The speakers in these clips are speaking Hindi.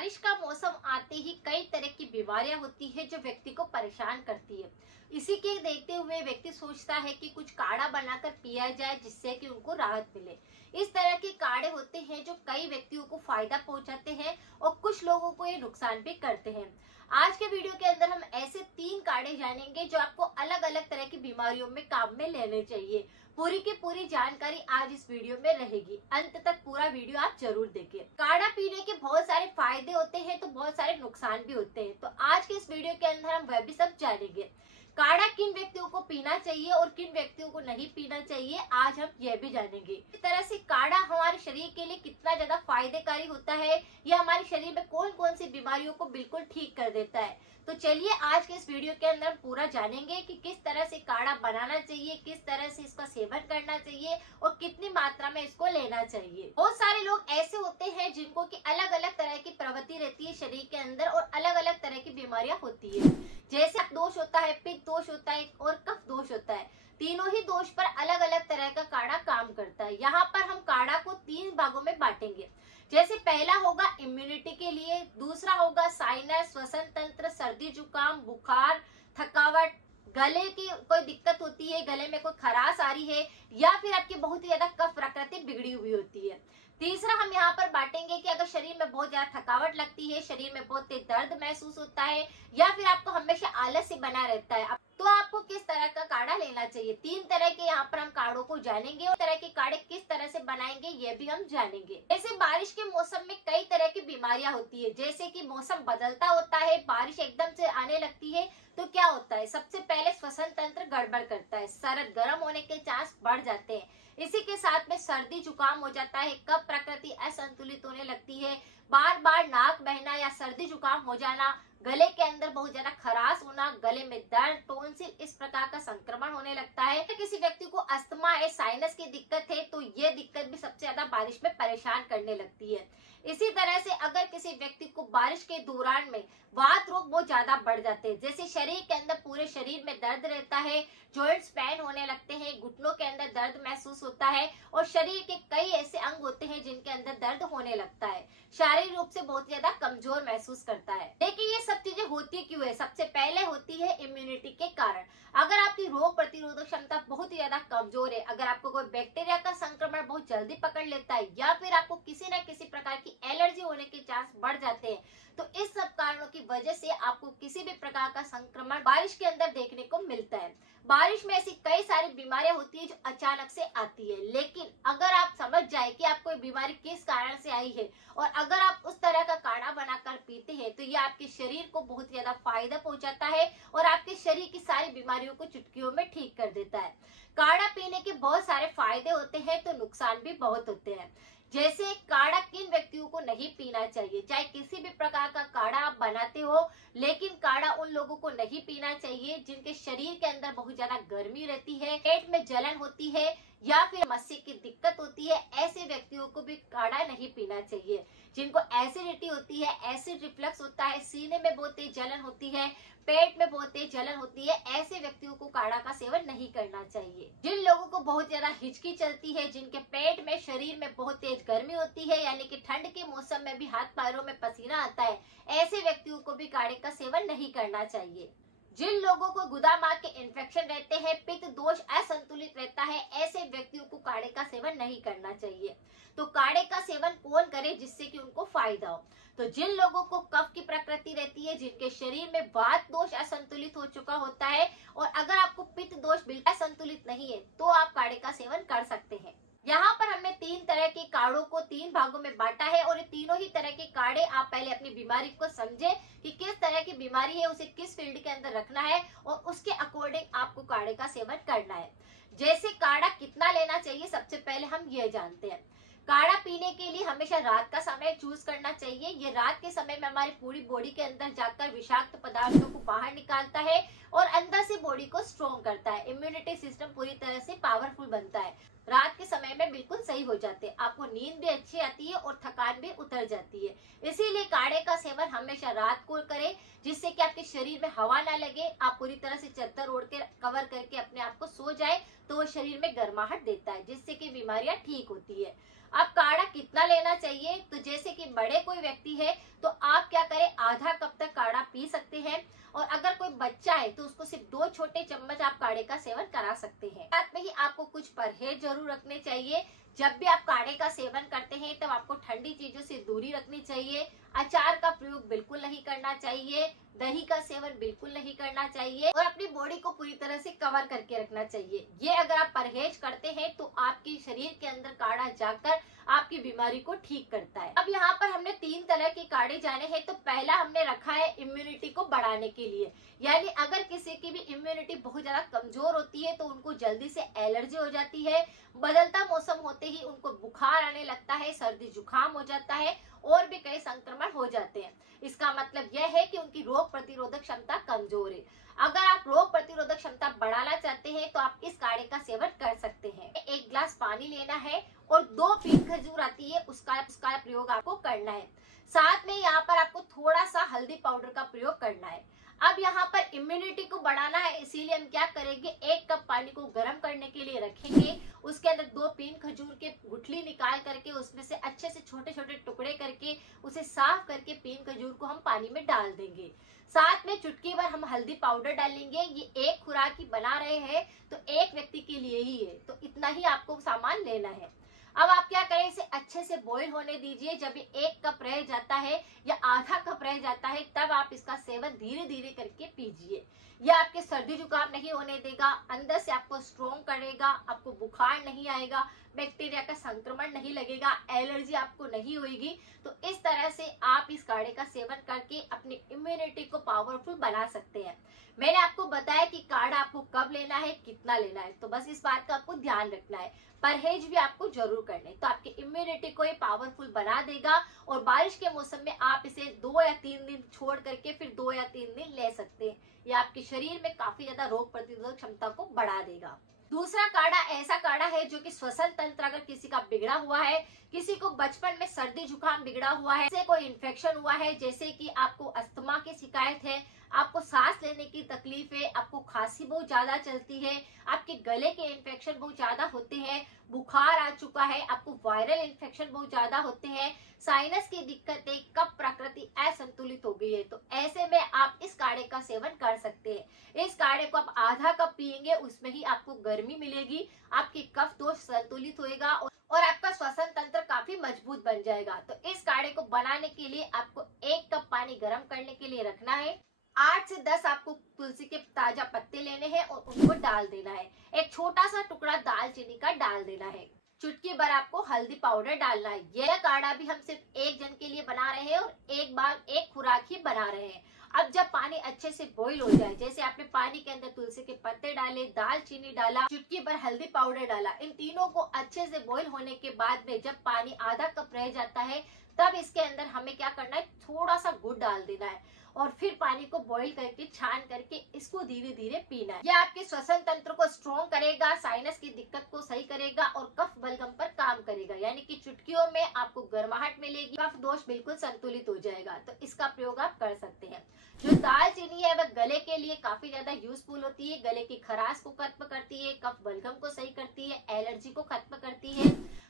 बारिश का मौसम आते ही कई तरह की बीमारियां होती है जो व्यक्ति को परेशान करती है। इसी के देखते हुए व्यक्ति सोचता है कि कुछ काढ़ा बनाकर पिया जाए जिससे कि उनको राहत मिले। इस तरह के काढ़े होते हैं जो कई व्यक्तियों को फायदा पहुंचाते हैं और कुछ लोगों को ये नुकसान भी करते हैं। आज के वीडियो के अंदर हम ऐसे 3 काढ़े जानेंगे जो आपको अलग अलग तरह की बीमारियों में काम में लेने चाहिए। पूरी की पूरी जानकारी आज इस वीडियो में रहेगी। अंत तक पूरा वीडियो आप जरूर देखिए। काढ़ा पीने के बहुत सारे फायदे होते हैं तो बहुत सारे नुकसान भी होते हैं, तो आज के इस वीडियो के अंदर हम वह भी सब जानेंगे। काढ़ा किन व्यक्तियों को पीना चाहिए और किन व्यक्तियों को नहीं पीना चाहिए, आज हम यह भी जानेंगे। इस तरह से काढ़ा हमारे शरीर के लिए कितना ज्यादा फायदेकारी होता है, यह हमारे शरीर में कौन कौन सी बीमारियों को बिल्कुल ठीक कर देता है। तो चलिए आज के इस वीडियो के अंदर पूरा जानेंगे कि किस तरह से काढ़ा बनाना चाहिए, किस तरह से इसका सेवन करना चाहिए और कितनी मात्रा में इसको लेना चाहिए। बहुत सारे लोग ऐसे होते हैं जिनको की अलग अलग तरह की प्रवृत्ति रहती है शरीर के अंदर और अलग अलग तरह की बीमारियां होती है। जैसे दोष होता है, पित्त दोष होता है और कफ दोष होता है। तीनों ही दोष पर अलग अलग तरह का काढ़ा काम करता है। यहाँ पर हम काढ़ा को 3 भागों में बांटेंगे। जैसे पहला होगा इम्यूनिटी के लिए, दूसरा होगा साइनस, श्वसन तंत्र, सर्दी जुकाम, बुखार, थकावट, गले की कोई दिक्कत होती है, गले में कोई खराश आ रही है या फिर आपकी बहुत ही ज्यादा कफ प्रकृति बिगड़ी हुई होती है। तीसरा हम यहाँ पर बांटेंगे कि अगर शरीर में बहुत ज्यादा थकावट लगती है, शरीर में बहुत तेज दर्द महसूस होता है या फिर आपको हमेशा आलस ही बना रहता है, तो आपको किस तरह का काढ़ा लेना चाहिए। 3 तरह के यहाँ पर हम काढ़ों को जानेंगे और तरह के काढ़े किस तरह से बनाएंगे ये भी हम जानेंगे। जैसे बारिश के मौसम में कई तरह की बीमारियां होती है, जैसे कि मौसम बदलता होता है, बारिश एकदम से आने लगती है तो क्या होता है, सबसे पहले श्वसन तंत्र गड़बड़ करता है, शरीर गर्म होने के चांस बढ़ जाते हैं। इसी के साथ में सर्दी जुकाम हो जाता है, कफ प्रकृति असंतुलित होने लगती है, बार बार नाक बहना या सर्दी जुकाम हो जाना, गले के अंदर बहुत ज्यादा खराश होना, गले में दर्द, टोंसिल इस प्रकार का संक्रमण होने लगता है। किसी व्यक्ति को अस्थमा है, साइनस की दिक्कत है तो ये दिक्कत भी सबसे ज्यादा बारिश में परेशान करने लगती है। इसी तरह से अगर किसी व्यक्ति को बारिश के दौरान में वात रोग बहुत ज्यादा बढ़ जाते हैं, जैसे शरीर के अंदर पूरे शरीर में दर्द रहता है, जॉइंट्स पेन होने लगते हैं, घुटनों के अंदर दर्द महसूस होता है और शरीर के कई ऐसे अंग होते हैं जिनके अंदर दर्द होने लगता है, शारीरिक रूप से बहुत ज्यादा कमजोर महसूस करता है। लेकिन ये सब चीजें होती क्यों है? सबसे पहले होती है इम्यूनिटी के कारण। अगर आपकी रोग प्रतिरोधक क्षमता बहुत ही ज्यादा कमजोर है, अगर आपको कोई बैक्टीरिया का संक्रमण बहुत जल्दी पकड़ लेता है या फिर आपको किसी न किसी प्रकार की एलर्जी होने के चांस बढ़ जाते हैं, तो इस सब कारणों की वजह से आपको किसी भी प्रकार का संक्रमण बारिश के अंदर देखने को मिलता है। बारिश में ऐसी कई सारी बीमारियां होती है जो अचानक से आती है, लेकिन अगर आप समझ जाए कि आपको बीमारी किस कारण से आई है और अगर आप उस तरह का काढ़ा बनाकर पीते हैं तो ये आपके शरीर को बहुत ज्यादा फायदा पहुंचाता है और आपके शरीर की सारी बीमारियों को चुटकियों में ठीक कर देता है। काढ़ा पीने के बहुत सारे फायदे होते हैं तो नुकसान भी बहुत होते हैं। जैसे काढ़ा किन व्यक्तियों को नहीं पीना चाहिए, चाहे किसी भी प्रकार का काढ़ा आप बनाते हो, लेकिन काढ़ा उन लोगों को नहीं पीना चाहिए जिनके शरीर के अंदर बहुत ज्यादा गर्मी रहती है, पेट में जलन होती है या फिर मस्से की दिक्कत होती है। ऐसे व्यक्तियों को भी काढ़ा नहीं पीना चाहिए। जिनको एसिडिटी होती है, एसिड रिफ्लक्स होता है, सीने में बहुत तेज जलन होती है, पेट में बहुत तेज जलन होती है, ऐसे व्यक्तियों को काढ़ा का सेवन नहीं करना चाहिए। जिन लोगों को बहुत ज्यादा हिचकी चलती है, जिनके पेट में शरीर में बहुत तेज गर्मी होती है, यानी कि ठंड के मौसम में भी हाथ पैरों में पसीना आता है, ऐसे व्यक्तियों को भी काढ़े का सेवन नहीं करना चाहिए। जिन लोगों को गुदा मार्ग के इन्फेक्शन रहते हैं, पित्त दोष असंतुलित रहता है, ऐसे व्यक्तियों को काढ़े का सेवन नहीं करना चाहिए। तो काढ़े का सेवन कौन करे जिससे कि उनको फायदा हो? तो जिन लोगों को कफ की प्रकृति रहती है, जिनके शरीर में वात दोष असंतुलित हो चुका होता है और अगर आपको पित्त दोष बिल्कुल असंतुलित नहीं है तो आप काढ़े का सेवन कर सकते हैं। यहाँ पर हमने 3 तरह के काढ़ों को 3 भागों में बांटा है और ये तीनों ही तरह के काढ़े आप पहले अपनी बीमारी को समझे कि किस तरह की बीमारी है, उसे किस फील्ड के अंदर रखना है और उसके अकॉर्डिंग आपको काढ़े का सेवन करना है। जैसे काढ़ा कितना लेना चाहिए, सबसे पहले हम ये जानते हैं। काढ़ा पीने के लिए हमेशा रात का समय चूज करना चाहिए। ये रात के समय में हमारी पूरी बॉडी के अंदर जाकर विषाक्त पदार्थों को बाहर निकालता है और अंदर से बॉडी को स्ट्रॉन्ग करता है, इम्यूनिटी सिस्टम पूरी तरह से पावरफुल बनता है। रात के समय में बिल्कुल सही हो जाते हैं, आपको नींद भी अच्छी आती है और थकान भी उतर जाती है। इसीलिए काढ़े का सेवन हमेशा रात को करें जिससे कि आपके शरीर में हवा ना लगे, आप पूरी तरह से चादर ओढ़ के कवर करके अपने आप को सो जाए तो वो शरीर में गर्माहट देता है जिससे कि बीमारियां ठीक होती है। अब काढ़ा कितना लेना चाहिए, तो जैसे कि बड़े कोई व्यक्ति है तो आप क्या करें, आधा कप तक काढ़ा पी सकते हैं। और अगर कोई बच्चा है तो उसको सिर्फ 2 छोटे चम्मच आप काढ़े का सेवन करा सकते हैं। साथ में ही आपको कुछ परहेज जरूर रखने चाहिए। जब भी आप काढ़े का सेवन करते हैं तब आपको ठंडी चीजों से दूरी रखनी चाहिए। अचार का प्रयोग बिल्कुल नहीं करना चाहिए, दही का सेवन बिल्कुल नहीं करना चाहिए और अपनी बॉडी को पूरी तरह से कवर करके रखना चाहिए। ये अगर आप परहेज करते हैं तो आपके शरीर के अंदर काढ़ा जाकर आपकी बीमारी को ठीक करता है। अब यहाँ पर हमने 3 तरह के काढ़े जाने हैं। तो पहला हमने रखा है इम्यूनिटी को बढ़ाने के लिए, यानी अगर किसी की भी इम्यूनिटी बहुत ज्यादा कमजोर होती है तो उनको जल्दी से एलर्जी हो जाती है, बदलता मौसम होते ही उनको बुखार आने लगता है, सर्दी जुकाम हो जाता है और भी कई संक्रमण हो जाते हैं। इसका मतलब यह है कि उनकी रोग प्रतिरोधक क्षमता कमजोर है। अगर आप रोग प्रतिरोधक क्षमता बढ़ाना चाहते हैं तो आप इस काढ़े का सेवन कर सकते हैं। 1 गिलास पानी लेना है और 2 पीस खजूर आती है उसका प्रयोग आपको करना है। साथ में यहाँ पर आपको थोड़ा सा हल्दी पाउडर का प्रयोग करना है। अब यहाँ पर इम्यूनिटी को बढ़ाना है, इसीलिए हम क्या करेंगे, 1 कप पानी को गर्म करने के लिए रखेंगे। उसके अंदर 2 पीन खजूर के गुठली निकाल करके उसमें से अच्छे से छोटे छोटे टुकड़े करके उसे साफ करके पीन खजूर को हम पानी में डाल देंगे। साथ में चुटकी भर हम हल्दी पाउडर डालेंगे। ये 1 खुराक ही बना रहे हैं तो 1 व्यक्ति के लिए ही है, तो इतना ही आपको सामान लेना है। अब आप क्या करें, इसे अच्छे से बॉईल होने दीजिए। जब ये 1 कप रह जाता है या आधा कप रह जाता है तब आप इसका सेवन धीरे धीरे करके पीजिए। यह आपके सर्दी जुकाम नहीं होने देगा, अंदर से आपको स्ट्रॉन्ग करेगा, आपको बुखार नहीं आएगा, बैक्टीरिया का संक्रमण नहीं लगेगा, एलर्जी आपको नहीं होगी। तो इस तरह से आप इस काढ़े का सेवन करके अपनी इम्यूनिटी को पावरफुल बना सकते हैं। मैंने आपको बताया कि काढ़ा आपको कब लेना है, कितना लेना है, तो बस इस बात का आपको ध्यान रखना है। परहेज भी आपको जरूर करने, तो आपकी इम्यूनिटी को ये पावरफुल बना देगा। और बारिश के मौसम में आप इसे 2 या 3 दिन छोड़ करके फिर 2 या 3 दिन ले सकते हैं। ये आपके शरीर में काफी ज्यादा रोग प्रतिरोधक क्षमता को बढ़ा देगा। दूसरा काढ़ा ऐसा काढ़ा है जो कि श्वसन तंत्र अगर किसी का बिगड़ा हुआ है, किसी को बचपन में सर्दी जुकाम बिगड़ा हुआ है, जैसे कोई इन्फेक्शन हुआ है, जैसे कि आपको अस्थमा की शिकायत है, आपको सांस लेने की तकलीफ है, आपको खांसी बहुत ज्यादा चलती है, आपके गले के इन्फेक्शन बहुत ज्यादा होते हैं, बुखार आ चुका है, आपको वायरल इन्फेक्शन बहुत ज्यादा होते हैं, साइनस की दिक्कतें, कफ प्रकृति असंतुलित हो गई है, तो ऐसे में आप इस काढ़े का सेवन कर सकते हैं। इस काढ़े को आप आधा कप पिएंगे, उसमें ही आपको गर्मी मिलेगी, आपकी कफ दोष संतुलित होएगा और आपका श्वसन तंत्र काफी मजबूत बन जाएगा। तो इस काढ़े को बनाने के लिए आपको 1 कप पानी गर्म करने के लिए रखना है। 8 से 10 आपको तुलसी के ताजा पत्ते लेने हैं और उनको डाल देना है। एक छोटा सा टुकड़ा दालचीनी का डाल देना है। चुटकी भर आपको हल्दी पाउडर डालना है। यह काढ़ा भी हम सिर्फ 1 जन के लिए बना रहे हैं और एक बार 1 खुराक ही बना रहे हैं। अब जब पानी अच्छे से बॉईल हो जाए, जैसे आपने पानी के अंदर तुलसी के पत्ते डाले, दालचीनी डाला, चुटकी भर हल्दी पाउडर डाला, इन तीनों को अच्छे से बॉईल होने के बाद में जब पानी आधा कप रह जाता है तब इसके अंदर हमें क्या करना है, थोड़ा सा गुड़ डाल देना है और फिर पानी को बॉईल करके छान करके इसको धीरे धीरे पीना है। यह आपके श्वसन तंत्र को स्ट्रॉन्ग करेगा, साइनस की दिक्कत को सही करेगा और कफ बलगम पर काम करेगा, यानी कि चुटकियों में आपको गर्माहट मिलेगी, कफ दोष बिल्कुल संतुलित हो जाएगा। तो इसका प्रयोग आप कर सकते हैं। जो दालचीनी है वह गले के लिए काफी ज्यादा यूजफुल होती है, गले की खराश को खत्म करती है, कफ बलगम को सही करती है, एलर्जी को खत्म करती है।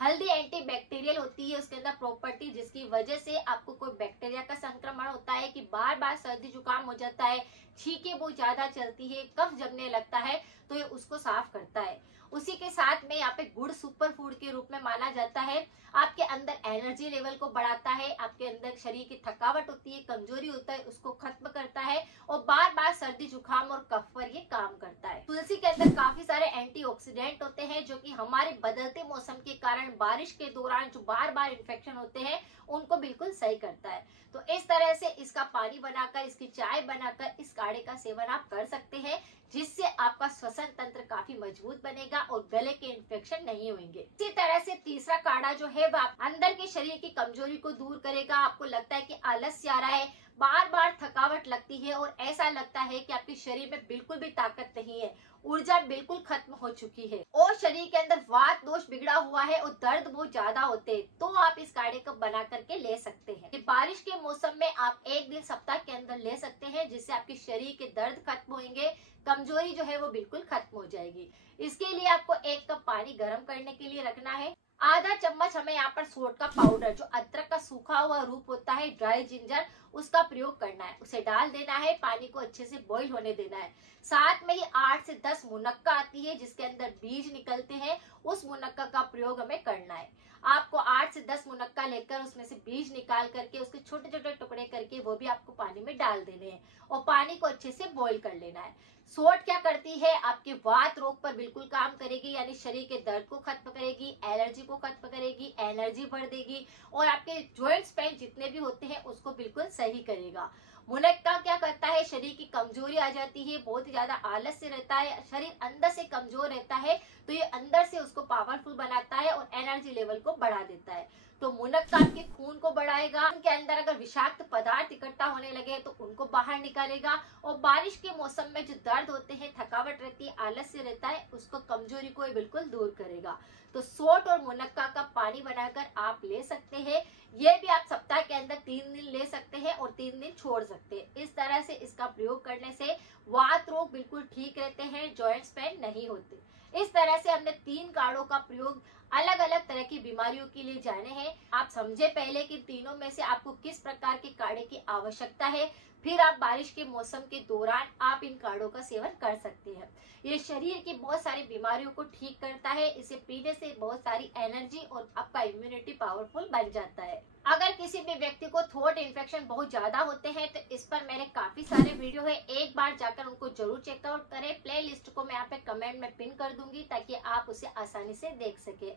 हल्दी एंटीबैक्टीरियल होती है, उसके अंदर प्रॉपर्टी जिसकी वजह से आपको कोई बैक्टीरिया का संक्रमण होता है कि बार बार सर्दी जुकाम हो जाता है, छींके बहुत ज्यादा चलती है, कफ जमने लगता है, तो ये उसको साफ करता है। उसी के साथ में यहाँ पे गुड़ सुपर फूड के रूप में माना जाता है। आपके अंदर एनर्जी लेवल को बढ़ाता है, आपके अंदर शरीर की थकावट होती है, कमजोरी होता है, उसको खत्म करता है और बार बार सर्दी जुकाम और कफ पर ये काम करता है। तुलसी के अंदर काफी सारे एंटीऑक्सीडेंट होते हैं जो कि हमारे बदलते मौसम के कारण बारिश के दौरान जो बार बार इन्फेक्शन होते हैं उनको बिल्कुल सही करता है। तो इस तरह से इसका पानी बनाकर, इसकी चाय बनाकर इस काढ़े का सेवन आप कर सकते हैं, जिससे आपका श्वसन तंत्र काफी मजबूत बनेगा और गले के इन्फेक्शन नहीं होंगे। इसी तरह से तीसरा काढ़ा जो है वह अंदर के शरीर की कमजोरी को दूर करेगा। आपको लगता है कि आलस्य आ रहा है, बार बार थकावट लगती है और ऐसा लगता है कि आपके शरीर में बिल्कुल भी ताकत नहीं है, ऊर्जा बिल्कुल खत्म हो चुकी है और शरीर के अंदर वात दोष बिगड़ा हुआ है और दर्द बहुत ज्यादा होते हैं, तो आप इस काढ़े को बना करके ले सकते हैं। बारिश के मौसम में आप 1 दिन सप्ताह के अंदर ले सकते हैं, जिससे आपके शरीर के दर्द खत्म होंगे, कमजोरी जो है वो बिल्कुल खत्म हो जाएगी। इसके लिए आपको 1 कप पानी गर्म करने के लिए रखना है। आधा चम्मच हमें यहाँ पर सोट का पाउडर, जो अदरक का सूखा हुआ रूप होता है, ड्राई जिंजर, उसका प्रयोग करना है। उसे डाल देना है, पानी को अच्छे से बॉईल होने देना है। साथ में ही 8 से 10 मुनक्का आती है जिसके अंदर बीज निकलते हैं, उस मुनक्का का प्रयोग हमें करना है। आपको 8 से 10 मुनक्का लेकर उसमें से बीज निकाल करके उसके छोटे छोटे टुकड़े करके वो भी आपको पानी में डाल देने हैं और पानी को अच्छे से बॉईल कर लेना है। सोट क्या करती है, आपके वात रोग पर बिल्कुल काम करेगी, यानी शरीर के दर्द को खत्म करेगी, एलर्जी को खत्म करेगी, एनर्जी बढ़ देगी और आपके जॉइंट्स पेन जितने भी होते हैं उसको बिल्कुल सही करेगा। मुनक्का क्या करता है, शरीर की कमजोरी आ जाती है, बहुत ही ज्यादा आलस्य रहता है, शरीर अंदर से कमजोर रहता है, तो ये अंदर से उसको पावरफुल बनाता है और एनर्जी लेवल को बढ़ा देता है। तो मुनक्का आपके खून को बढ़ाएगा, उनके अंदर अगर विषाक्त पदार्थ इकट्ठा होने लगे तो उनको बाहर निकालेगा और बारिश के मौसम में जो दर्द होते हैं, थकावट रहती है, आलस्य रहता है, उसको, कमजोरी को बिल्कुल दूर करेगा। तो सोट और मुनक्का का पानी बनाकर आप ले सकते हैं। ये भी आप सप्ताह के अंदर 3 दिन ले सकते हैं और 3 दिन छोड़ सकते हैं। इस तरह से इसका प्रयोग करने से वात रोग बिल्कुल ठीक रहते हैं, जॉइंट्स पेन नहीं होते। इस तरह से हमने 3 काढ़ों का प्रयोग अलग अलग तरह की बीमारियों के लिए जाने हैं। आप समझे पहले कि तीनों में से आपको किस प्रकार के काढ़े की आवश्यकता है, फिर आप बारिश के मौसम के दौरान आप इन काढ़ों का सेवन कर सकते हैं। ये शरीर की बहुत सारी बीमारियों को ठीक करता है, इसे पीने से बहुत सारी एनर्जी और आपका इम्यूनिटी पावरफुल बन जाता है। अगर किसी भी व्यक्ति को थ्रोट इन्फेक्शन बहुत ज्यादा होते हैं तो इस पर मेरे काफी सारे वीडियो है, एक बार जाकर उनको जरूर चेकआउट करें। प्ले लिस्ट को मैं यहाँ पे कमेंट में पिन कर दूंगी ताकि आप उसे आसानी से देख सके।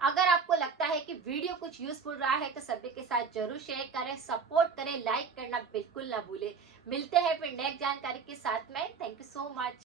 अगर आपको लगता है कि वीडियो कुछ यूजफुल रहा है तो सभी के साथ जरूर शेयर करें, सपोर्ट करें, लाइक करना बिल्कुल ना भूलें। मिलते हैं फिर नेक्स्ट जानकारी के साथ में। Thank you so much.